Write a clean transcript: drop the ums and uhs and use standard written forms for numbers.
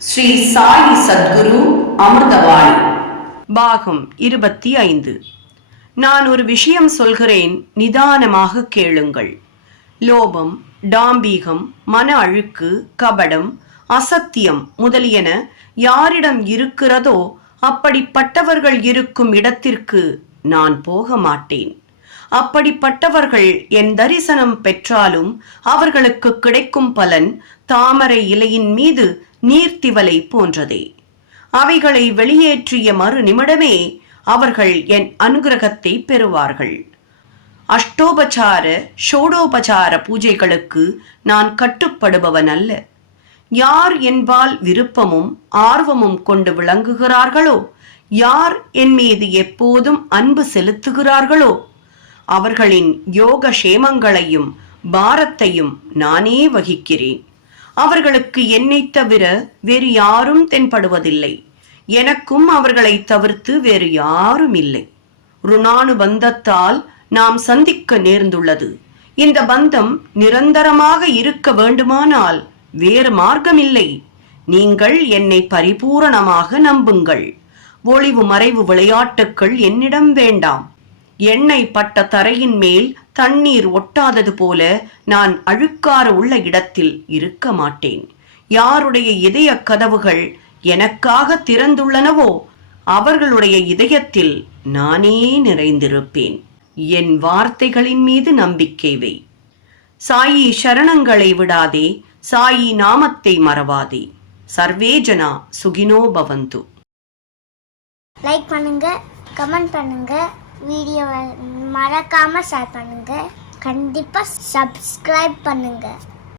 ஸ்ரீ சாயி சத்குரு அமிர்தவாணி பாகம் 25. நான் ஒரு விஷயம் சொல்கிறேன், நிதானமாக கேளுங்கள். லோபம், டாம்பீகம், மன அழுக்கு, கபடம், அசத்தியம் முதலியன யாரிடம் இருக்கிறதோ அப்படிப்பட்டவர்கள் இருக்கும் இடத்திற்கு நான் போக மாட்டேன். அப்படிப்பட்டவர்கள் என் தரிசனம் பெற்றாலும் அவர்களுக்கு கிடைக்கும் பலன் தாமரை இலையின் மீது நீர்த்திவலை போன்றதே. அவைகளை வெளியேற்றிய மறு நிமிடமே அவர்கள் என் அனுகிரகத்தை பெறுவார்கள். அஷ்டோபசார ஷோடோபசார பூஜைகளுக்கு நான் கட்டுப்படுபவன் அல்ல. யார் என்பால் விருப்பமும் ஆர்வமும் கொண்டு விளங்குகிறார்களோ, யார் என் மீது எப்போதும் அன்பு செலுத்துகிறார்களோ அவர்களின் யோக சேமங்களையும் பாரத்தையும் நானே வகிக்கிறேன். அவர்களுக்கு என்னை தவிர வேறு யாரும் தென்படுவதில்லை. எனக்கும் அவர்களை தவிர்த்து வேறு யாரும் இல்லை. ருணானு பந்தத்தால் நாம் சந்திக்க நேர்ந்துள்ளது. இந்த பந்தம் நிரந்தரமாக இருக்க வேண்டுமானால் வேறு மார்க்கமில்லை. நீங்கள் என்னை பரிபூரணமாக நம்புங்கள். ஒளிவு மறைவு விளையாட்டுக்கள் என்னிடம் வேண்டாம். எண்ணெய் பட்ட தரையின் மேல் தண்ணீர் ஒட்டாதது போல நான் அழுக்காறு உள்ள இடத்தில் இருக்க மாட்டேன். யாருடைய இதய கதவுகள் எனக்காக திறந்துள்ளனவோ அவர்களுடைய இதயத்தில் நானே நிறைந்திருப்பேன். என் வார்த்தைகளின் மீது நம்பிக்கை வை. சாயி சரணங்களை விடாதே, சாயி நாமத்தை மறவாதே. சர்வேஜனா சுகினோ பவந்து. லைக் பண்ணுங்க, கமெண்ட் பண்ணுங்க, வீடியோவை மறக்காம ஷேர் பண்ணுங்க, கண்டிப்பா சப்ஸ்கிரைப் பண்ணுங்க.